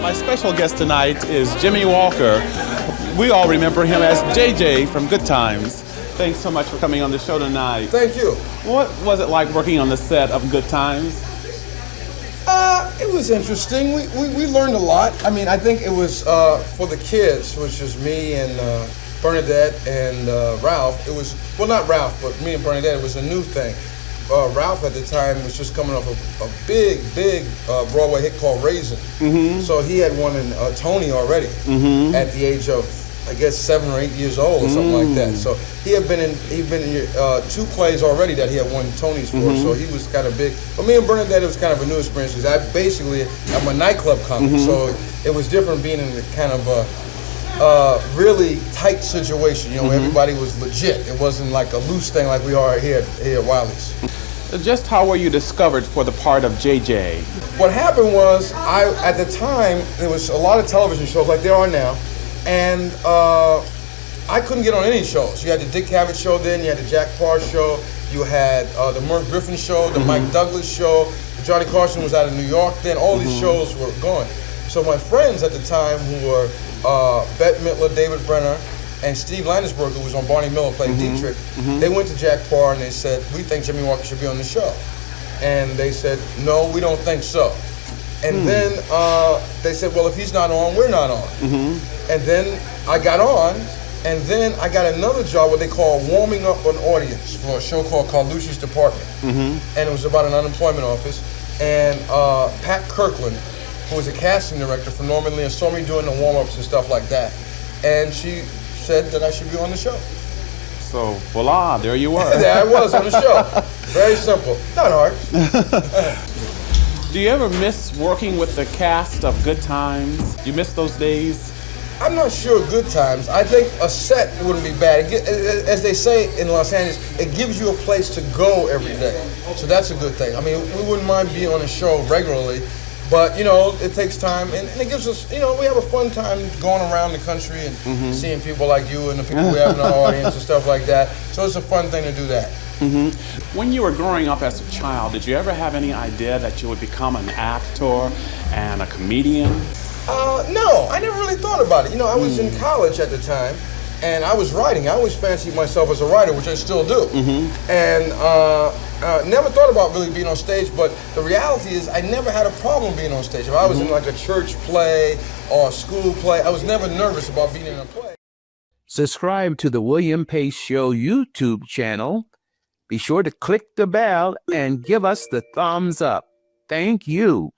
My special guest tonight is Jimmy Walker. We all remember him as JJ from Good Times. Thanks so much for coming on the show tonight. Thank you. What was it like working on the set of Good Times? It was interesting. We learned a lot. I mean, I think it was for the kids, which is me and Bernadette and Ralph. It was, well, not Ralph, but me and Bernadette. It was a new thing. Ralph at the time was just coming off a big Broadway hit called Raisin. Mm-hmm. So he had won a Tony already at the age of, I guess, 7 or 8 years old or something like that. So he'd been in 2 plays already that he had won Tonys for. So he was kind of big. But me and Bernadette, it was kind of a new experience because I'm a nightclub comic. So it was different being in a kind of a really tight situation. You know, where everybody was legit. It wasn't like a loose thing like we are here at Wiley's. Just how were you discovered for the part of JJ? What happened was, at the time, there was a lot of television shows like there are now, and I couldn't get on any shows. You had the Dick Cavett show then, you had the Jack Parr show, you had the Merv Griffin show, the Mike Douglas show, Johnny Carson was out of New York then, all these shows were going. So my friends at the time who were Bette Midler, David Brenner, and Steve Landesberg, who was on Barney Miller playing Dietrich, they went to Jack Parr and they said, we think Jimmy Walker should be on the show. And they said, no, we don't think so. And then they said, well, if he's not on, we're not on. And then I got on, and then I got another job, what they call warming up an audience, for a show called Carlucci's Department. And it was about an unemployment office. And Pat Kirkland, who was a casting director for Norman Lear, saw me doing the warm-ups and stuff like that. And she said that I should be on the show. So, voila, there you were. There I was on the show. Very simple. Not hard. Do you ever miss working with the cast of Good Times? Do you miss those days? I'm not sure Good Times. I think a set wouldn't be bad. As they say in Los Angeles, it gives you a place to go every day. So that's a good thing. I mean, we wouldn't mind being on a show regularly, but, you know, it takes time, and it gives us, you know, we have a fun time going around the country and seeing people like you and the people we have in our audience and stuff like that. So it's a fun thing to do that. When you were growing up as a child, did you ever have any idea that you would become an actor and a comedian? No, I never really thought about it. You know, I was in college at the time, and I was writing. I always fancied myself as a writer, which I still do. And never thought about really being on stage, but the reality is I never had a problem being on stage. If I was in like a church play or a school play, I was never nervous about being in a play. Subscribe to the William Pace Show YouTube channel. Be sure to click the bell and give us the thumbs up. Thank you.